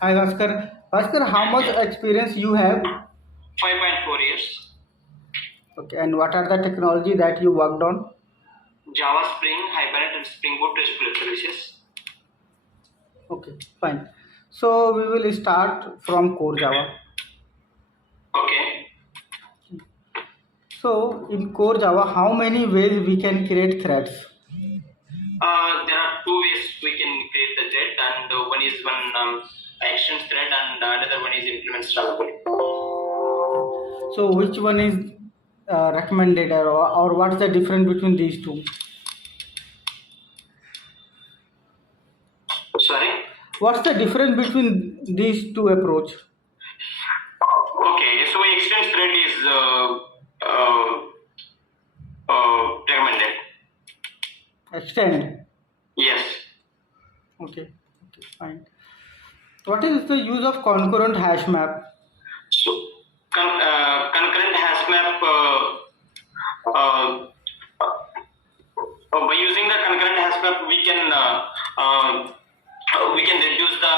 Hi Bhaskar. Bhaskar, how much Yeah, experience you have? 5.4 years. Okay, and what are the technology that you worked on? Java, Spring, Hibernate, and Spring Boot RESTful services. Okay, fine. So we will start from core Java. Okay. So in core Java, how many ways we can create threads? There are two ways we can create the thread, and one is one action thread, and another one is implement stubble. So which one is recommended, or what's the difference between these two? Sorry. What's the difference between these two approach? Okay, so extend thread is recommended. Extend. Yes. Okay, okay, fine. What is the use of concurrent hash map? So concurrent hash map. Uh, by using the concurrent hash map, we can reduce the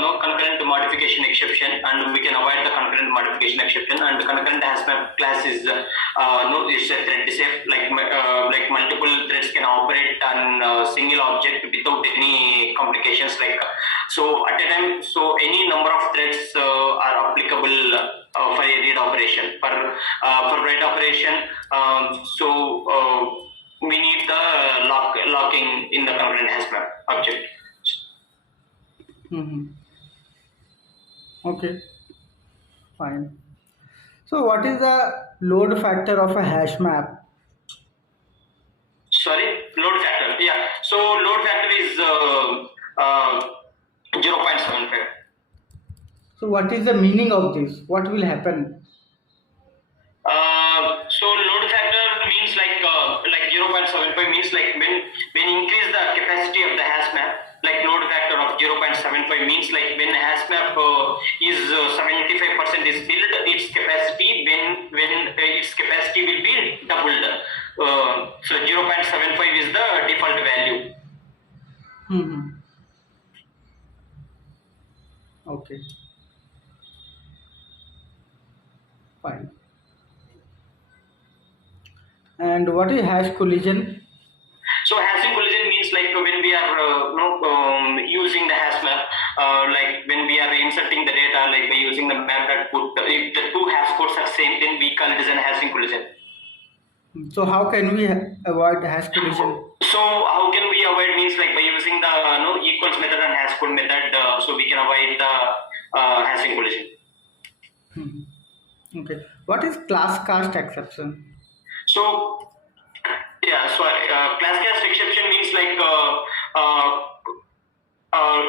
no concurrent modification exception, and we can avoid the concurrent modification exception. And the concurrent hash map class is no is a thread safe, like multiple threads can operate on a single object without any complications. So at a time, so any number of threads are applicable for a read operation. For write operation, we need the locking in the concurrent hash map object. Mm-hmm. Okay, fine. So what is the load factor of a hash map? Sorry, load factor. Yeah. So load factor is 0.75. So what is the meaning of this? What will happen? So load factor means like 0.75 means like when increase the capacity of the hash map, like load factor of 0.75 means like when hash map is 75% is filled, its capacity when its capacity will be doubled. So 0.75 is the default value. Hmm. Okay, fine. And what is hash collision? So hashing collision means like when we are using the hash map, like when we are inserting the data, like by using the map that put if the two hash codes are same, then we call it as an hashing collision. So how can we avoid hash collision? So how can we avoid means like by using the equals method and hash code method, so we can avoid the hashing collision. Hmm. Okay. What is class cast exception? So yeah, so class cast exception means uh, uh,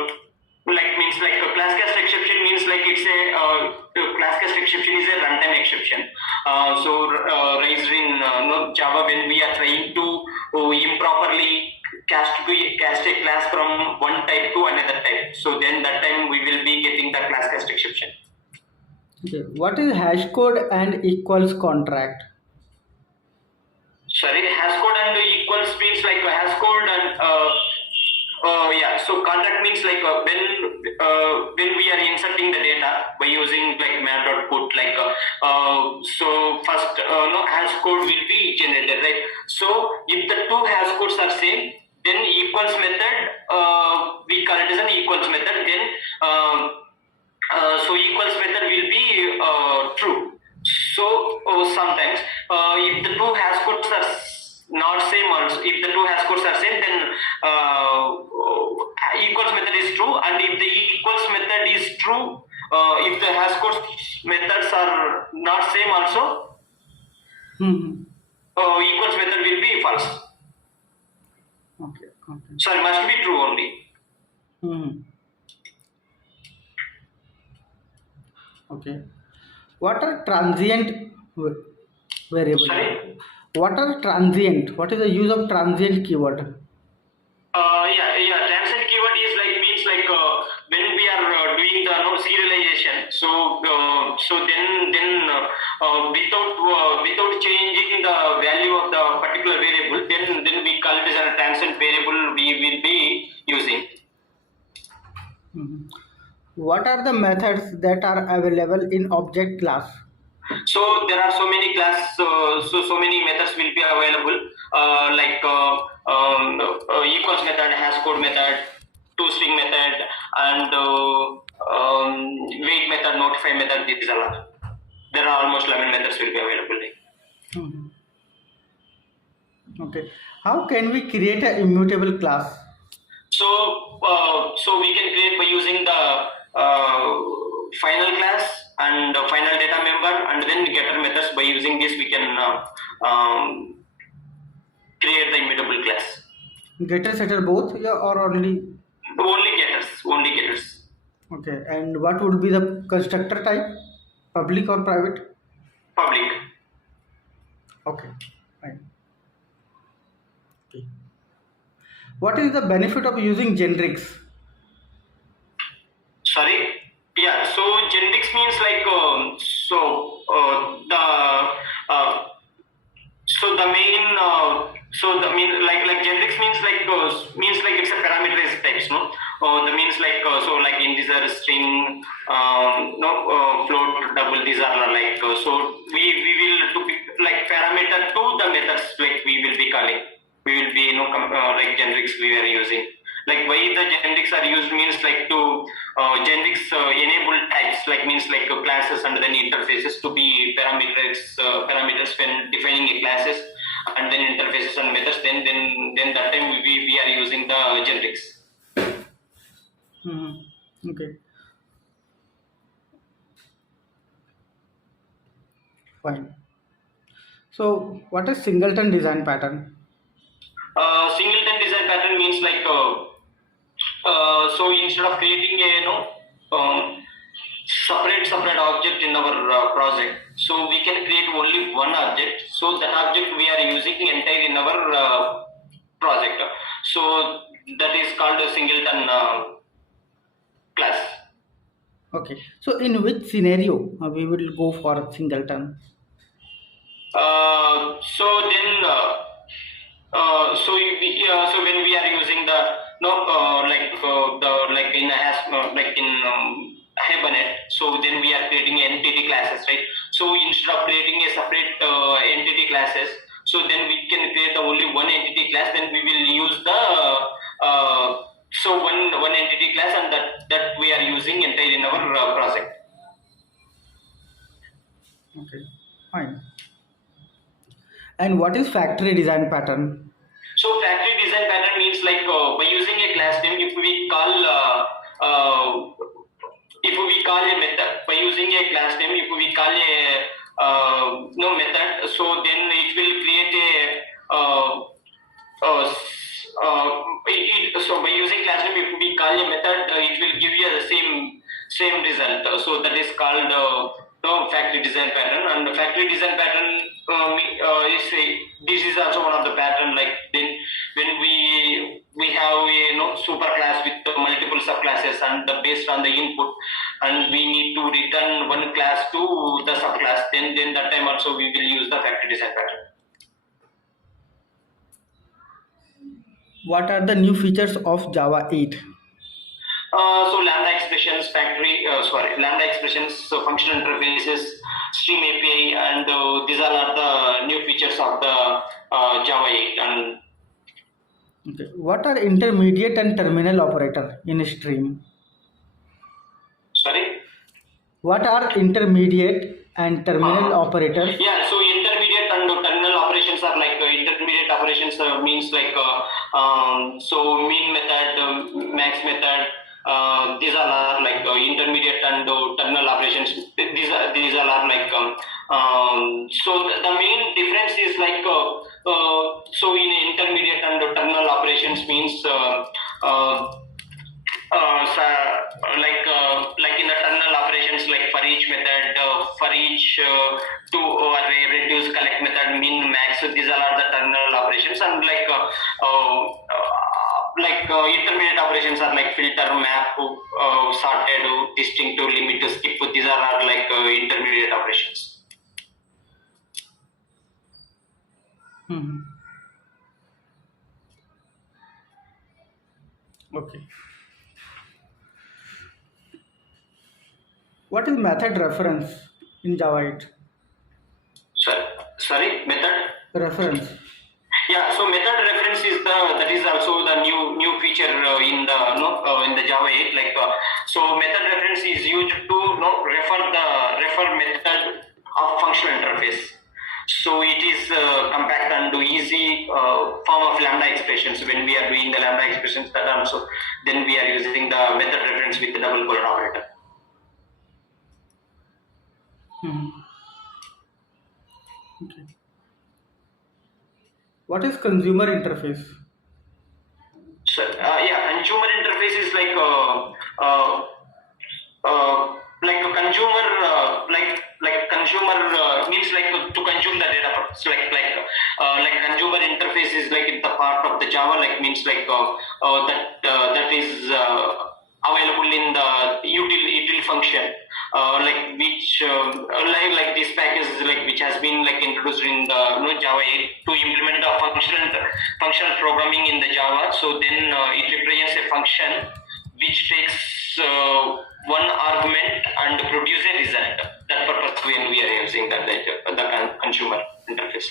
means like a class cast exception means like it's a class cast exception is a runtime exception. Raised in Java when we are trying to improperly cast a class from one type to another type. So then that time we will be getting the class cast exception. Okay. What is hash code and equals contract? Sorry, hash code and equals means like a hash code and yeah. So contract means like when we are inserting the data by using like map.put so first no hash code will be generated, right? So if the two hash codes are same, then equals method we call it as an equals method. Then so equals method will be true. So sometimes if the two hash codes are not same, also if the two hash codes are same, then equals method is true, and if the equals method is true, if the hash codes methods are not same, also Hmm. equals method will be false. Okay. Okay. Sorry, must be true only. Hmm. Okay. What are transient variable? Sorry. What are transient? What is the use of transient keyword? Yeah. Transient keyword is like means like when we are doing the serialization. Without changing the value of the particular variable, then we call it as a transient variable. We will be using. Mhm. What are the methods that are available in object class? So there are so many class, so many methods will be available, like equals method, hash code method, toString method, and wait method, notify method. These are there are almost 11 methods will be available. Mhm. Okay. How can we create an immutable class? So we can create by using the final class and final data member, and then getter methods. By using this, we can create the immutable class. Getter, setter, both, yeah, or only? Only getters, only getters. Okay. And what would be the constructor type? Public or private? Public. Okay. Fine. Okay. What is the benefit of using generics? Sorry. Yeah. So generics means like uh, so the main so the mean like generics means like it's a parameterized text, no? The means like so like integer, string, no, float, double. These are like so we will to be like parameter to the methods, like we will be calling. We will be like generics we are using. Like why the generics are used means like to generics enable types, like means like classes and then interfaces to be parameters when defining a classes, and then interfaces and methods. Then that time we are using the generics. Mm-hmm. Okay. Fine. So, what is singleton design pattern? Singleton design pattern means like so instead of creating a separate object in our project, so we can create only one object. So that object we are using entire in our project. So that is called a singleton class. Okay. So, in which scenario we will go for singleton? So then so when we are using the no the like in a has like in Hibernate, so then we are creating entity classes, right? So instead of creating a separate entity classes, so then we can create the only one entity class. Then we will use the so one entity class, and that we are using entire in our project. Okay. Fine. And what is factory design pattern? So factory design pattern means like by using a class name, uh, if we call a method by using a class name, if we call a no method, so then it will create a so by using class name, if we call a method, it will give you the same result. So that is called no factory design pattern. And the factory design pattern is this is also one of the pattern. Like then when we have a super class with multiple subclasses, and based on the input, and we need to return one class to the subclass. Then that time also we will use the factory design pattern. What are the new features of Java 8? So lambda expressions, lambda expressions, so functional interfaces, stream API, and these all are the new features of the Java 8. And Okay. What are intermediate and terminal operator in stream? sorry. What are intermediate and terminal operators? Yeah, so intermediate and terminal operations are like intermediate operations means like so mean method, max method. These are like intermediate and terminal operations. These are like so the main difference is like so in intermediate and terminal operations means so, like in the terminal operations, like for each method, for each to array, reduce, collect method, min, max. So these are the terminal operations, and intermediate operations are like filter, map, sorted, distinct, limit, skip. These are like intermediate operations. Hmm. Okay. What is method reference in Java 8? Sorry, method. Reference. Yeah, so method reference is that is also the new feature in the in the Java 8. So method reference is used to refer method of functional interface. So it is compact and easy form of lambda expressions. When we are doing the lambda expressions, that also then we are using the method reference with the double colon operator. Okay. What is consumer interface? So yeah, consumer interface is like a consumer consumer means to consume the data. So like consumer interface is like in the part of the Java, like means that is available in the util function, like which like this package like which has been like introduced in the Java 8 to implement the functional programming in the Java. So then it represents a function which takes one argument and produce a result. That purpose when we are using the consumer interface.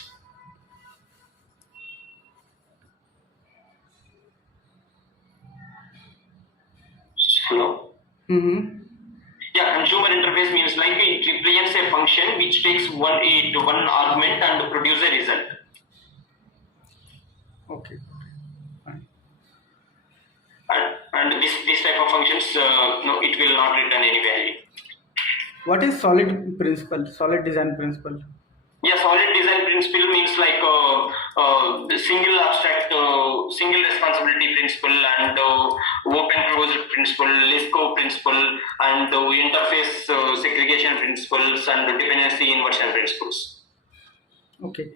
Hello. Yeah, consumer interface means like it represents a function which takes one argument and produce a result. Okay. Fine. And this type of functions, no, it will not return any value. What is solid principle? Solid design principle. Yeah, solid design principle means like the single abstract, single responsibility principle, and open closure principle, LISCO principle, and interface segregation principles, and dependency inversion principles. Okay.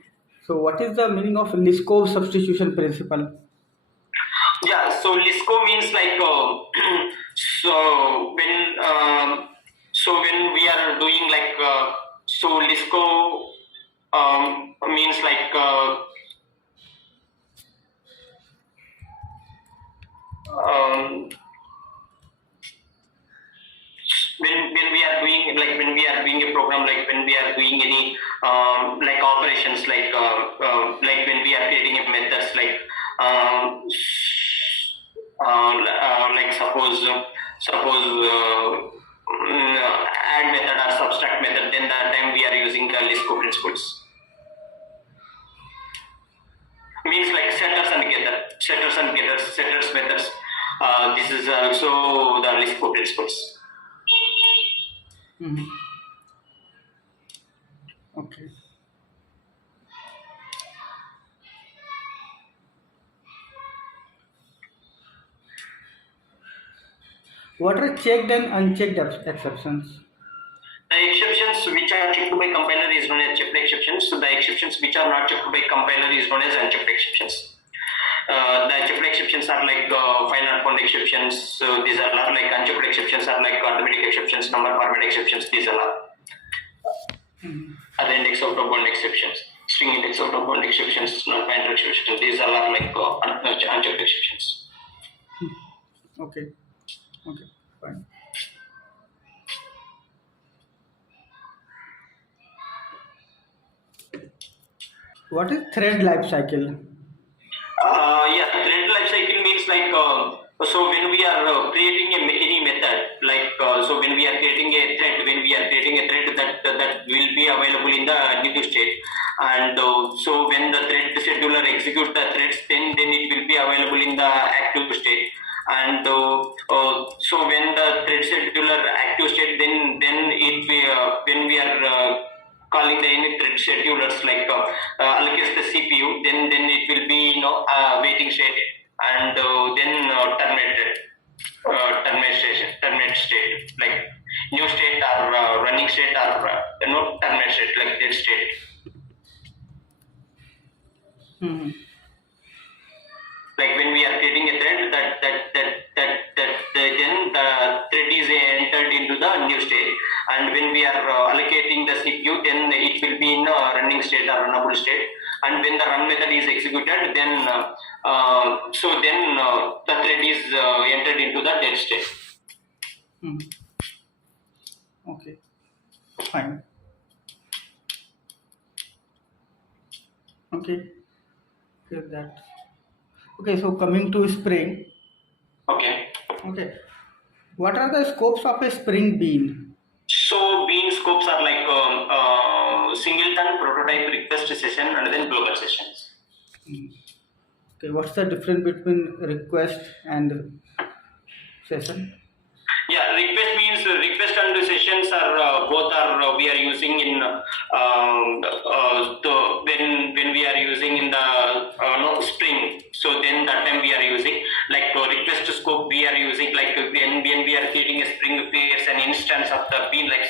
So what is the meaning of Liskov substitution principle? Yeah, so LISCO means like so when we are doing so LISCO means like when we are doing when we are doing a program, like when we are doing any like operations, like when we are creating a methods like suppose add method or subtract method, then that time we are using the LISCO principles. Means like setters methods. This is also the LISCO principles. Okay. What are checked and unchecked exceptions? The exceptions which are checked by compiler is known as checked exceptions. So the exceptions which are not checked by compiler is known as unchecked exceptions. The checked exceptions are like file not found exceptions. So these are not like unchecked exceptions are like arithmetic exceptions, number format exceptions. These are other index out of bound exceptions, string index out of bound exceptions, not pointer exceptions. These are not like unchecked exceptions. Okay. Okay. Fine. What is thread life cycle? Yeah, thread life cycle means like so when we are creating any method, so when we are creating a thread, that will be available in the new state, and so when the thread scheduler executes the threads, then it will be available in the active state, and so when the thread scheduler active state, then it when we are calling the any thread schedulers allocates the CPU, then it will be waiting state, and then terminate state, like new state or running state or terminate state, like dead state. Like when we are creating a thread, then the thread is entered into the new state, and when we are allocating the CPU, then it will be in a running state or runnable state, and when the run method is executed, then the thread is entered into the dead state. Okay, fine. Okay, okay, that. Okay, so coming to Spring. Okay. Okay, what are the scopes of a Spring Bean? So bean scopes are like singleton, prototype, request session, and then broker sessions. Okay, what's the difference between request and session? Yeah, request means request and sessions are both are we are using in when we are using in the no Spring. So then that time we are using like request scope we are using like when we are creating a Spring creates an instance of the bean like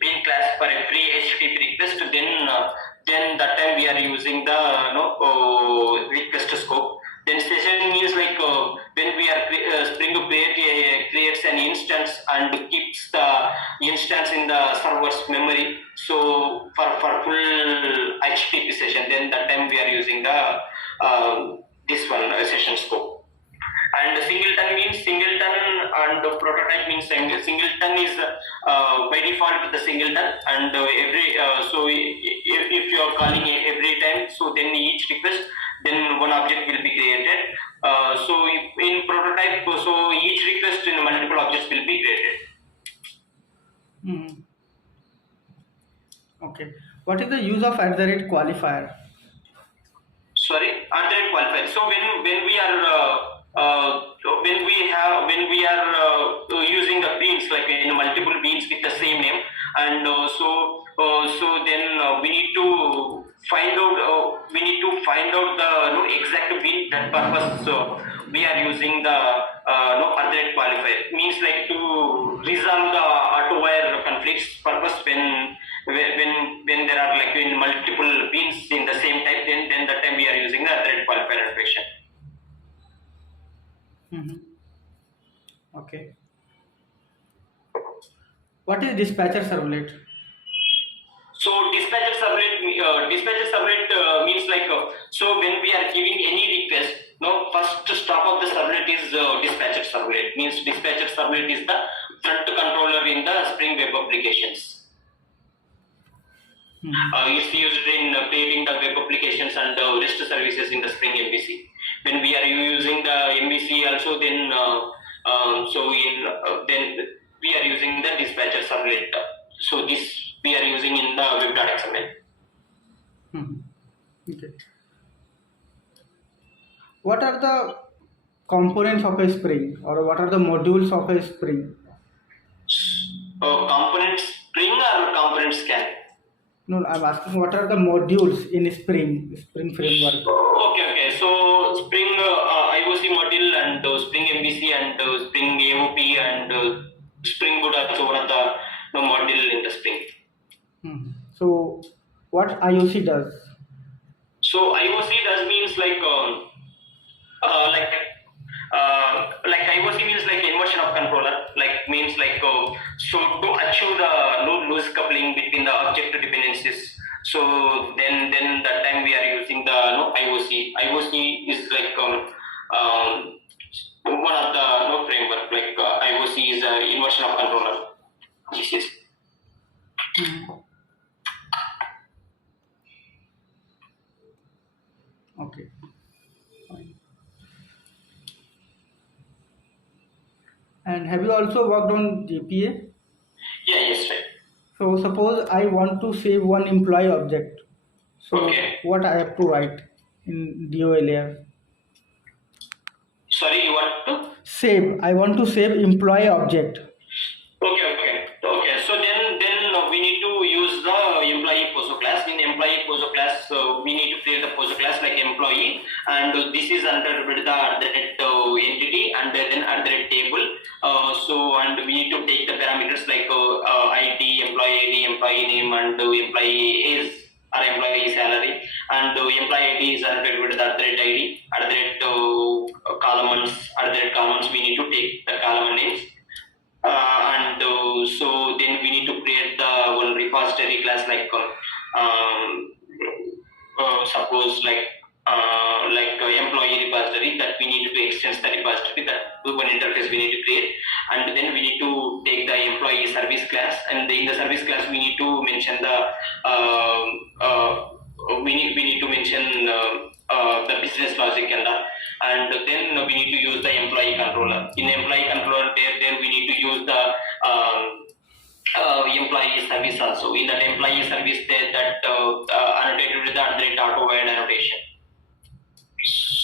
bean class for every HTTP request. Then that time we are using the request scope. Then session means like when we are Spring creates an instance and keeps the instance in the server's memory. So for full HTTP session, then that time we are using the this one session scope. And singleton means singleton, and prototype means singleton is by default the singleton, and every if you are calling every time, so then each request, then one object will be created. So in prototype, so each request in multiple objects will be created. Hmm. Okay, what is the use of @qualifier? Sorry, alternate qualifier. So when we are when we are using the beans like in multiple beans with the same name, and so then we need to find out the exact bean that purpose. So we are using the alternate qualifier means like to resolve the auto wire conflicts purpose when there are like in multiple beans in the same type, then that time we are using the thread qualifier expression. Mm-hmm. Okay. What is dispatcher servlet? So dispatcher servlet means like so when we are giving any request, no first stop of the servlet is dispatcher servlet. Means dispatcher servlet is the front controller in the Spring Web applications. It's used in creating the web applications and REST services in the Spring MVC. When we are using the MVC also, then then we are using the dispatcher servlet. So this we are using in the web.xml. Okay. What are the components of a Spring, or what are the modules of a Spring? Component Spring or component scan? No, I'm asking what are the modules in Spring framework? Okay. So Spring IOC module and Spring MVC and Spring AOP and Spring Boot also one of the module in the Spring. So, what IOC does? So IOC does means like like IOC means like inversion of controller, like means like so to achieve the loose coupling between the object dependencies. So then that time we are using the IOC. IOC is like one of the framework like IOC is inversion of controller. This is. Okay. Fine. And have you also worked on JPA? Yeah, yes, right. So suppose I want to save one employee object. So Okay. what I have to write in DOA layer? Sorry, you want to? Save. I want to save employee object. Okay. So then we need to use the employee poso class. In employee poso class, we need to create the poso class like employee, and this is under with the entity and then under table. So and we need to take the parameters like ID, employee name, and employee age or employee salary, and employee ID is under with the ID, columns. We need to take the column names. And so then we need to create the one repository class like suppose like employee repository that we need to extend the repository, that one interface we need to create, and then we need to take the employee service class, and in the service class we need to mention the we need to mention the business logic and then we need to use the employee controller. In employee controller, there we need to use the employee service also. In that employee service, there that annotated with the auto wide annotation.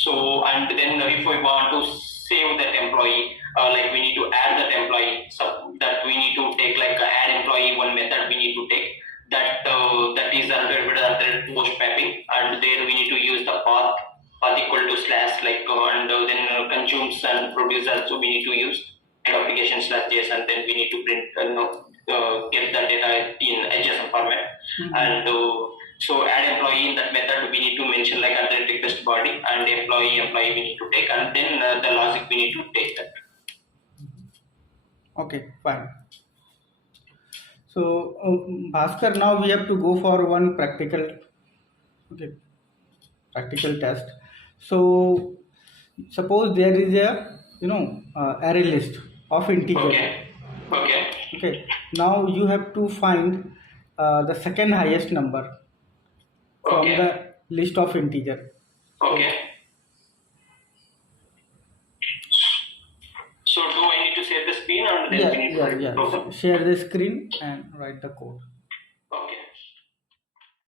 So, and then if we want to save that employee, like we need to add that employee, so that we need to take like add employee, one method we need to take that that is under post mapping, and there we need to use the path equal to slash like and then consumes and produces, so we need to use application slash js, and then we need to print get the data in JSON format. And so add employee, in that method we need to mention like at the request body, and employee we need to take, and then the logic we need to take that. Okay, fine. So Bhaskar, now we have to go for one practical test. So suppose there is a array list of integers. Okay. Now you have to find the second highest number from the list of integer. Okay. So do I need to share the screen, or then we need to Share the screen and write the code.